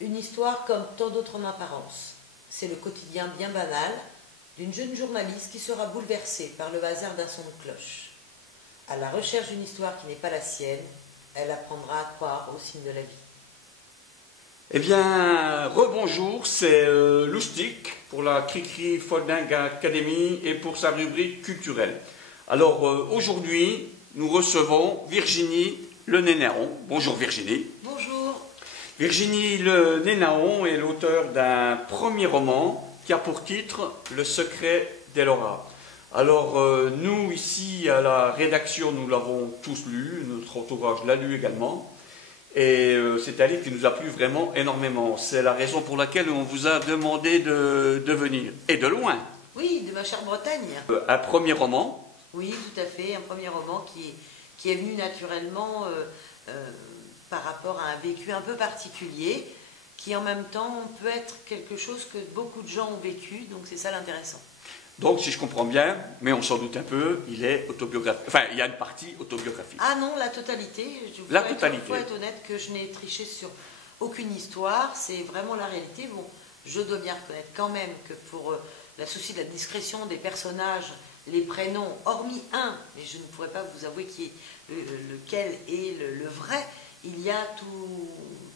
Une histoire comme tant d'autres en apparence. C'est le quotidien bien banal d'une jeune journaliste qui sera bouleversée par le hasard d'un son de cloche. À la recherche d'une histoire qui n'est pas la sienne, elle apprendra à croire au signe de la vie. Eh bien, rebonjour, c'est Loustic pour la Cricri Folding Academy et pour sa rubrique culturelle. Alors aujourd'hui, nous recevons Virginie Le Nénaon. Bonjour Virginie. Bonjour. Virginie Le Nénaon est l'auteur d'un premier roman qui a pour titre Le secret d'Elora. Alors nous ici à la rédaction, nous l'avons tous lu, notre entourage l'a lu également. Et c'est un livre qui nous a plu vraiment énormément. C'est la raison pour laquelle on vous a demandé de venir. Et de loin. Oui, de ma chère Bretagne. Un premier roman. Oui, tout à fait. Un premier roman qui est venu naturellement par rapport à un vécu un peu particulier, qui en même temps peut être quelque chose que beaucoup de gens ont vécu. Donc c'est ça l'intéressant. Donc, si je comprends bien, mais on s'en doute un peu, il est autobiographique. Enfin, il y a une partie autobiographique. Ah non, la totalité. La totalité. Il faut être honnête que je n'ai triché sur aucune histoire. C'est vraiment la réalité. Bon, je dois bien reconnaître quand même que pour la souci de la discrétion des personnages, les prénoms, hormis un, mais je ne pourrais pas vous avouer lequel est le vrai, il y a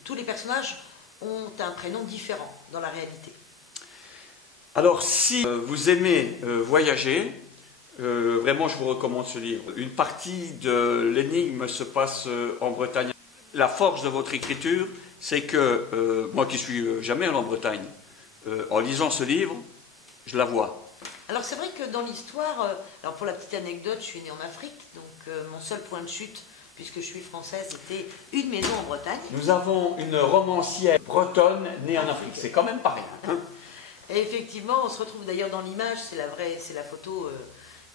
tous les personnages ont un prénom différent dans la réalité. Alors, si vous aimez voyager, vraiment je vous recommande ce livre. Une partie de l'énigme se passe en Bretagne. La force de votre écriture, c'est que, moi qui suis jamais allé en Bretagne, en lisant ce livre, je la vois. Alors c'est vrai que dans l'histoire, alors pour la petite anecdote, je suis née en Afrique, donc mon seul point de chute, puisque je suis française, était une maison en Bretagne. Nous avons une romancière bretonne née en Afrique, c'est quand même pas rien. Hein. Et effectivement, on se retrouve d'ailleurs dans l'image, c'est la photo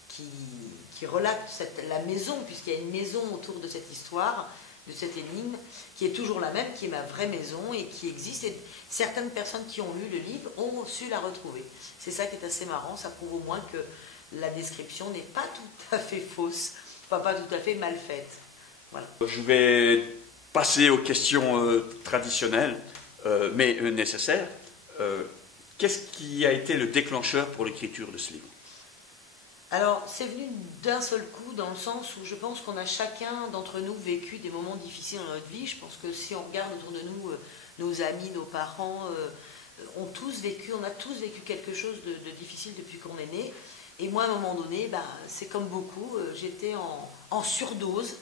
qui relate la maison, puisqu'il y a une maison autour de cette histoire, de cette énigme, qui est toujours la même, qui est ma vraie maison et qui existe. Et certaines personnes qui ont lu le livre ont su la retrouver. C'est ça qui est assez marrant, ça prouve au moins que la description n'est pas tout à fait fausse, enfin pas tout à fait mal faite. Voilà. Je vais passer aux questions traditionnelles, mais nécessaires. Qu'est-ce qui a été le déclencheur pour l'écriture de ce livre? Alors, c'est venu d'un seul coup, dans le sens où je pense qu'on a chacun d'entre nous vécu des moments difficiles dans notre vie. Je pense que si on regarde autour de nous, nos amis, nos parents, on a tous vécu quelque chose de difficile depuis qu'on est né. Et moi, à un moment donné, c'est comme beaucoup, j'étais en surdose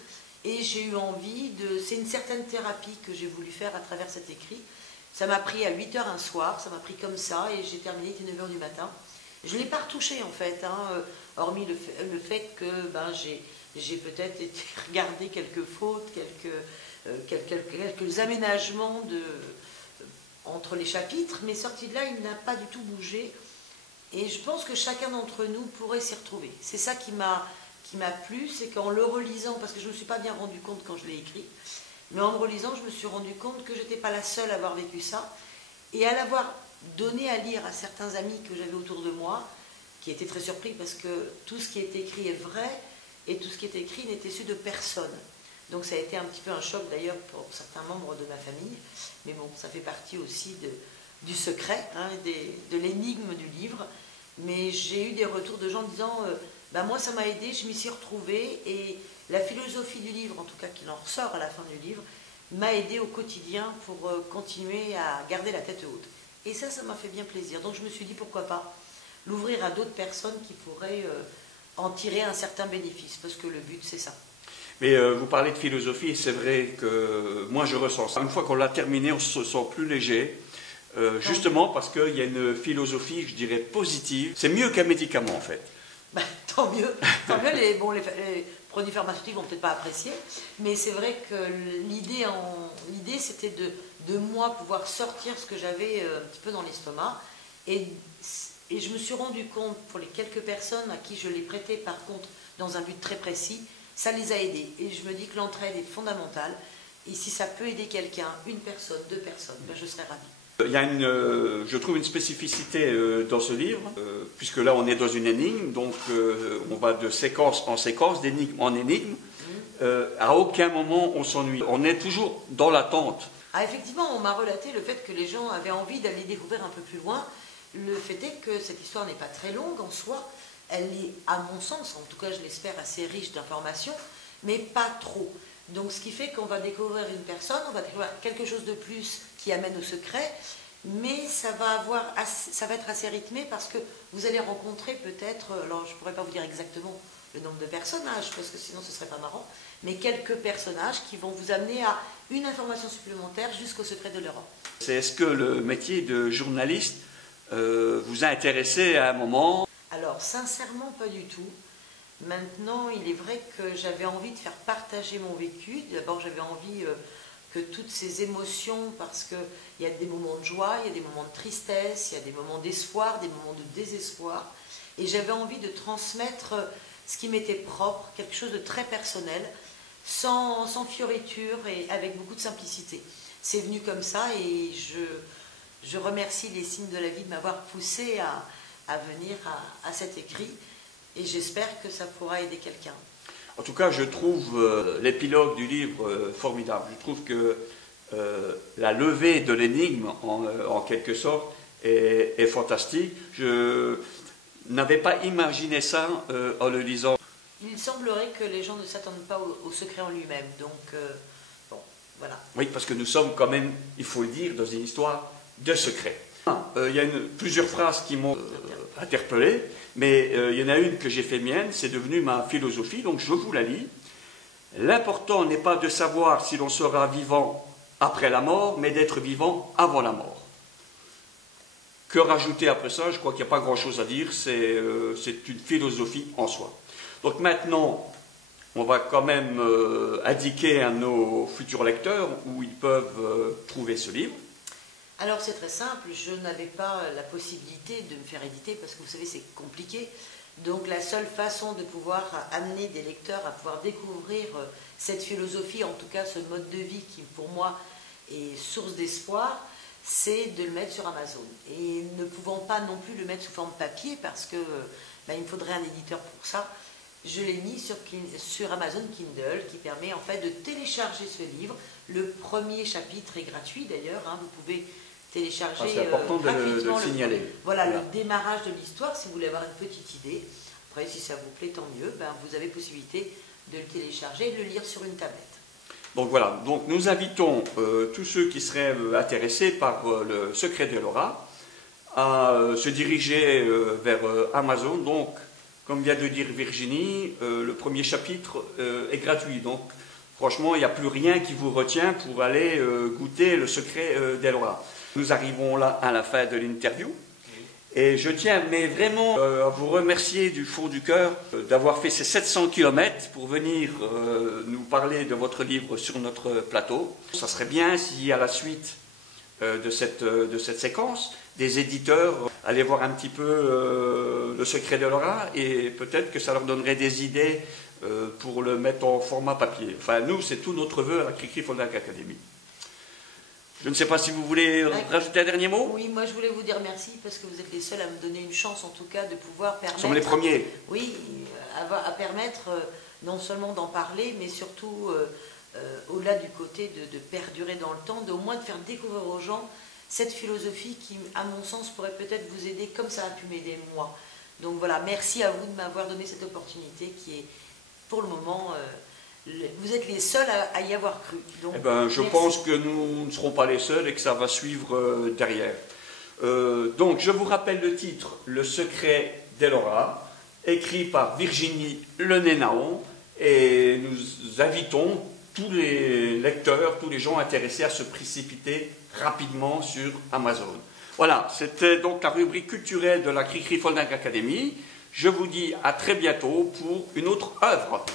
et j'ai eu envie c'est une certaine thérapie que j'ai voulu faire à travers cet écrit. Ça m'a pris à 8 h un soir, ça m'a pris comme ça, et j'ai terminé, il était 9 h du matin. Je ne l'ai pas retouché en fait, hormis le fait que j'ai peut-être regardé quelques fautes, quelques aménagements entre les chapitres, mais sorti de là, il n'a pas du tout bougé. Et je pense que chacun d'entre nous pourrait s'y retrouver. C'est ça qui m'a plu, c'est qu'en le relisant, parce que je ne me suis pas bien rendu compte quand je l'ai écrit, mais en me relisant, je me suis rendu compte que je n'étais pas la seule à avoir vécu ça. Et à l'avoir donné à lire à certains amis que j'avais autour de moi, qui étaient très surpris parce que tout ce qui est écrit est vrai, et tout ce qui est écrit n'est issu de personne. Donc ça a été un petit peu un choc d'ailleurs pour certains membres de ma famille. Mais bon, ça fait partie aussi du secret, de l'énigme du livre. Mais j'ai eu des retours de gens disant moi ça m'a aidé, je m'y suis retrouvée, et la philosophie du livre, en tout cas qu'il en ressort à la fin du livre, m'a aidé au quotidien pour continuer à garder la tête haute. Et ça m'a fait bien plaisir. Donc je me suis dit pourquoi pas l'ouvrir à d'autres personnes qui pourraient en tirer un certain bénéfice, parce que le but c'est ça. Mais vous parlez de philosophie, et c'est vrai que moi je ressens ça. Une fois qu'on l'a terminé, on se sent plus léger. Justement parce qu'il y a une philosophie, je dirais, positive. C'est mieux qu'un médicament en fait. Tant mieux. Tant mieux. Les produits pharmaceutiques vont peut-être pas apprécier, mais c'est vrai que l'idée c'était de moi pouvoir sortir ce que j'avais un petit peu dans l'estomac, et je me suis rendu compte, pour les quelques personnes à qui je l'ai prêté par contre dans un but très précis, ça les a aidés, et je me dis que l'entraide est fondamentale, et si ça peut aider quelqu'un, une personne, deux personnes, je serais ravie. Il y a je trouve une spécificité dans ce livre, puisque là on est dans une énigme, donc on va de séquence en séquence, d'énigme en énigme. À aucun moment on s'ennuie. On est toujours dans l'attente. Ah, effectivement, on m'a relaté le fait que les gens avaient envie d'aller découvrir un peu plus loin. Le fait est que cette histoire n'est pas très longue en soi. Elle est, à mon sens, en tout cas je l'espère, assez riche d'informations, mais pas trop. Donc ce qui fait qu'on va découvrir une personne, on va découvrir quelque chose de plus qui amène au secret, mais ça va être assez rythmé parce que vous allez rencontrer peut-être, alors je ne pourrais pas vous dire exactement le nombre de personnages, parce que sinon ce ne serait pas marrant, mais quelques personnages qui vont vous amener à une information supplémentaire jusqu'au secret de l'Europe. Est-ce que le métier de journaliste vous a intéressé à un moment? Alors sincèrement pas du tout. Maintenant, il est vrai que j'avais envie de faire partager mon vécu. D'abord, j'avais envie que toutes ces émotions, parce qu'il y a des moments de joie, il y a des moments de tristesse, il y a des moments d'espoir, des moments de désespoir. Et j'avais envie de transmettre ce qui m'était propre, quelque chose de très personnel, sans fioriture et avec beaucoup de simplicité. C'est venu comme ça et je remercie les signes de la vie de m'avoir poussé à venir à cet écrit. Et j'espère que ça pourra aider quelqu'un. En tout cas, je trouve l'épilogue du livre formidable. Je trouve que la levée de l'énigme, en quelque sorte, est fantastique. Je n'avais pas imaginé ça en le lisant. Il semblerait que les gens ne s'attendent pas au secret en lui-même. Donc, bon, voilà. Oui, parce que nous sommes quand même, il faut le dire, dans une histoire de secret. Il y a plusieurs phrases qui m'ont interpellé, mais il y en a une que j'ai fait mienne, c'est devenu ma philosophie, donc je vous la lis. L'important n'est pas de savoir si l'on sera vivant après la mort, mais d'être vivant avant la mort. Que rajouter après ça? Je crois qu'il n'y a pas grand-chose à dire, c'est une philosophie en soi. Donc maintenant, on va quand même indiquer à nos futurs lecteurs où ils peuvent trouver ce livre. Alors c'est très simple, je n'avais pas la possibilité de me faire éditer parce que vous savez c'est compliqué. Donc la seule façon de pouvoir amener des lecteurs à pouvoir découvrir cette philosophie, en tout cas ce mode de vie qui pour moi est source d'espoir, c'est de le mettre sur Amazon. Et ne pouvant pas non plus le mettre sous forme papier parce que il me faudrait un éditeur pour ça, je l'ai mis sur Amazon Kindle qui permet en fait de télécharger ce livre. Le premier chapitre est gratuit d'ailleurs, hein, vous pouvez télécharger c'est important de le signaler. Voilà, le démarrage de l'histoire, si vous voulez avoir une petite idée. Après, si ça vous plaît, tant mieux, vous avez possibilité de le télécharger et de le lire sur une tablette. Donc voilà, donc nous invitons tous ceux qui seraient intéressés par le secret de Laura à se diriger vers Amazon. Donc, comme vient de dire Virginie, le premier chapitre est gratuit. Donc, franchement, il n'y a plus rien qui vous retient pour aller goûter le secret d'Elora. Nous arrivons là à la fin de l'interview. Et je tiens mais vraiment à vous remercier du fond du cœur d'avoir fait ces 700 km pour venir nous parler de votre livre sur notre plateau. Ça serait bien si à la suite de cette séquence, des éditeurs allaient voir un petit peu le secret de Laura et peut-être que ça leur donnerait des idées pour le mettre en format papier. Enfin, nous, c'est tout notre vœu à la Cricri Foldac Academy. Je ne sais pas si vous voulez rajouter un dernier mot. Oui, moi je voulais vous dire merci parce que vous êtes les seuls à me donner une chance en tout cas de pouvoir permettre... Nous sommes les premiers. Oui, à permettre non seulement d'en parler, mais surtout au-delà du côté de perdurer dans le temps, au moins de faire découvrir aux gens cette philosophie qui, à mon sens, pourrait peut-être vous aider comme ça a pu m'aider moi. Donc voilà, merci à vous de m'avoir donné cette opportunité qui est, pour le moment... vous êtes les seuls à y avoir cru. Donc, eh ben, je pense que nous ne serons pas les seuls et que ça va suivre derrière. Donc, je vous rappelle le titre, Le secret d'Elora, écrit par Virginie Lenénaon, et nous invitons tous les lecteurs, tous les gens intéressés à se précipiter rapidement sur Amazon. Voilà, c'était donc la rubrique culturelle de la Cricri Foldac Academy. Je vous dis à très bientôt pour une autre œuvre.